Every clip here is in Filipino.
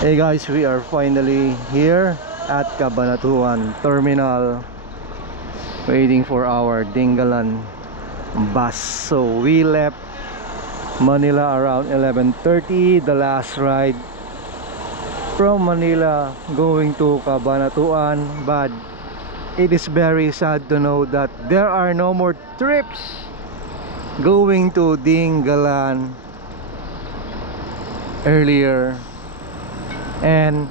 Hey guys, we are finally here at Cabanatuan Terminal, waiting for our Dingalan bus. So we left Manila around 11:30, the last ride from Manila going to Cabanatuan. But it is very sad to know that there are no more trips going to Dingalan earlier and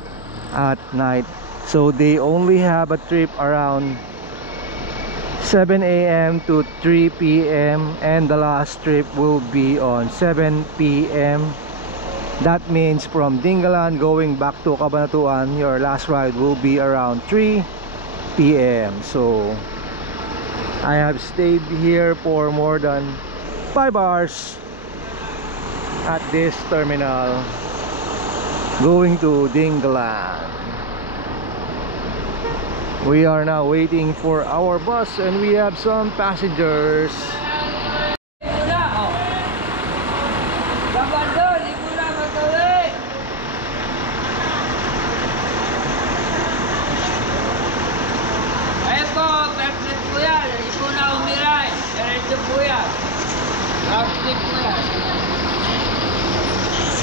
at night. So they only have a trip around 7 a.m. to 3 p.m. and the last trip will be on 7 p.m. That means from Dingalan going back to Cabanatuan, your last ride will be around 3 p.m. So I have stayed here for more than 5 hours at this terminal going to Dingalan. We are now waiting for our bus and we have some passengers.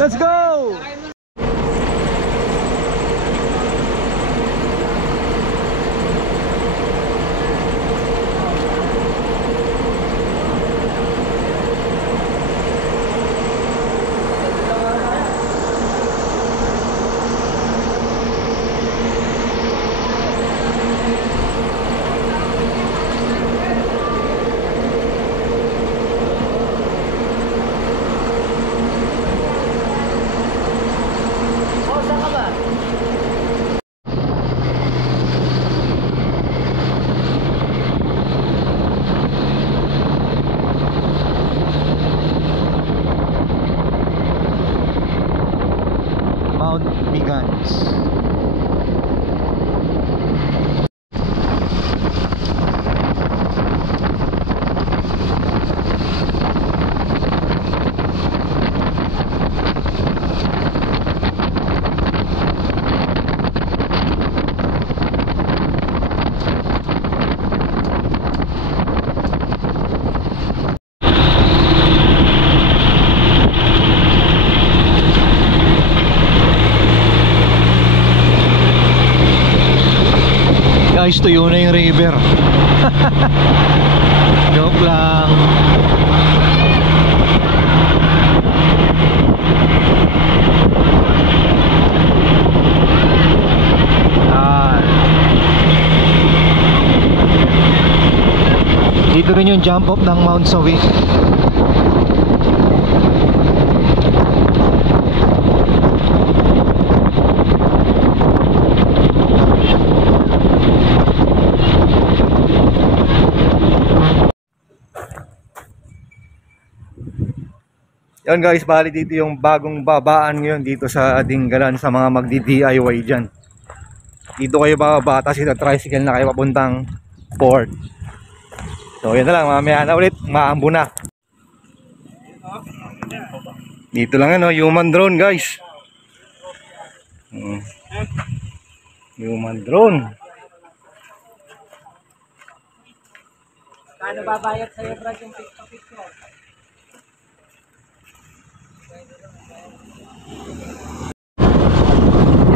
Let's go! Mount Migans. Guys, tuyo na yung river. Joke lang. Dito rin yung jump off ng Mount Sawi. Yan guys, bali dito yung bagong babaan ngayon dito sa Dingalan sa mga magdi-DIY dyan. Dito kayo bababa, tapos ito tricycle na kayo papuntang port. So yan na lang, mamaya na ulit, maambo na. Dito lang ano, human drone guys. Human drone. Kano babayad sa'yo Brad yung picture?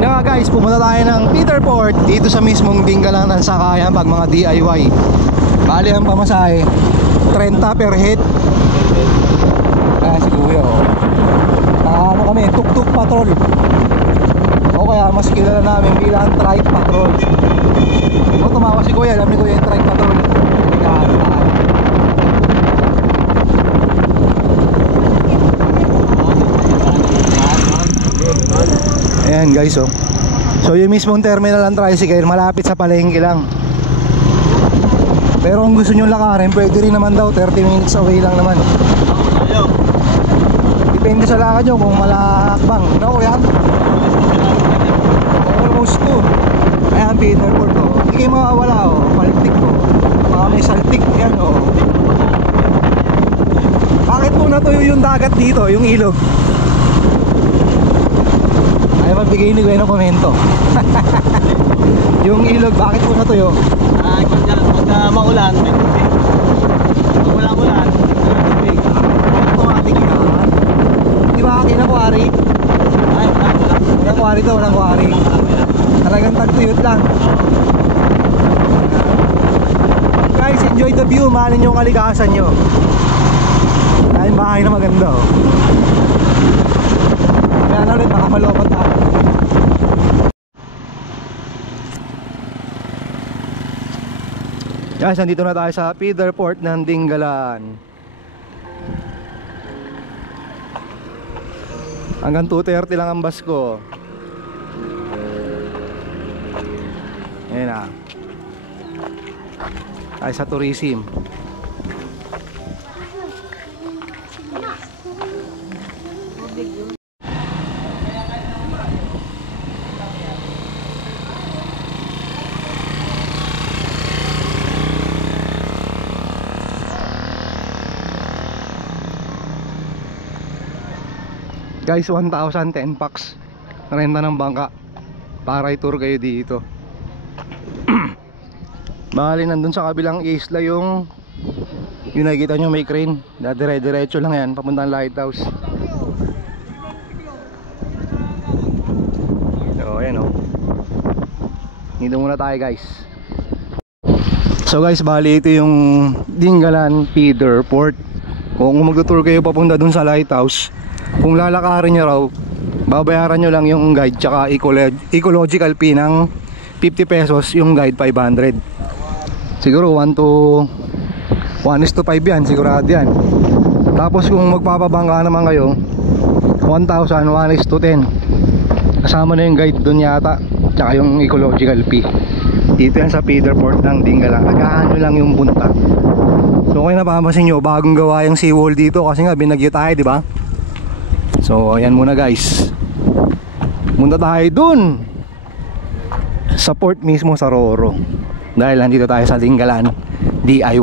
Yun nga guys, pumunta tayo ng Peterport dito sa mismong Dingalan ng sakayan pag mga DIY. Bali ang pamasahe 30 per head. Kaya si kuya ano kami, tuk-tuk patrol. O kaya mas kilala namin bilang trike patrol. O tumawa si kuya, alam ni kuya yung trike patrol. Ayan guys, oh. So yung mismong terminal ng tricycle malapit sa palengke lang. Pero kung gusto nyo lakarin, pwede rin naman daw, 30 minutes away lang naman. Depende sa lakad nyo kung malakbang. No kuya? Almost to. Ayan, Peterport, oh. Hindi kayo makawala, oh. Paltik, oh. Mga may saltik yan, oh. Bakit po natuyo yung dagat dito, yung ilog? Ay, Nagbigay ni Gwen ng komento. Yung ilog, bakit po natuyo? Ay, pagka maulan, may tubig. Pag walang ulan, may tubig. Ito ating yan. Di ba kinakwari? Ay, wala. Walang kwari to, walang kwari. Talagang tagtuyot lang. Guys, enjoy the view. Mahalin yung kalikasan nyo. Dahil bahay na maganda oh. Kaya na ulit, baka malobot ako. Guys, nandito na tayo sa feeder port ng Dingalan. Hanggang 2:30 lang ang bus ko. Ayan na. Tayo sa tourism. Guys, 1,010 packs renta ng bangka para i-tour kayo dito. Bali nandun sa kabilang isla yung nakikita nyo may crane. Dire-diretso lang yan papuntang lighthouse. So ayan o. Dito muna tayo guys. So guys, bali ito yung Dingalan feeder port. Kung magtutour kayo papunta dun sa lighthouse, kung lalakarin nyo raw, babayaran nyo lang yung guide tsaka ecological fee ng 50 pesos, yung guide 500. Siguro 1:5 yan, sigurado yan. Tapos kung magpapabangka naman kayo, 1,000, 1:10. Kasama na yung guide dun yata, tsaka yung ecological fee. Dito yan sa feeder port ng Dingalan. Agahan nyo lang yung punta. So kung napapansin nyo, bagong gawa yung seawall dito kasi nga binagyo tayo, di ba? So ayan muna guys. Punta tayo dun sa port mismo sa Roro. Dahil nandito tayo sa Dingalan DIY.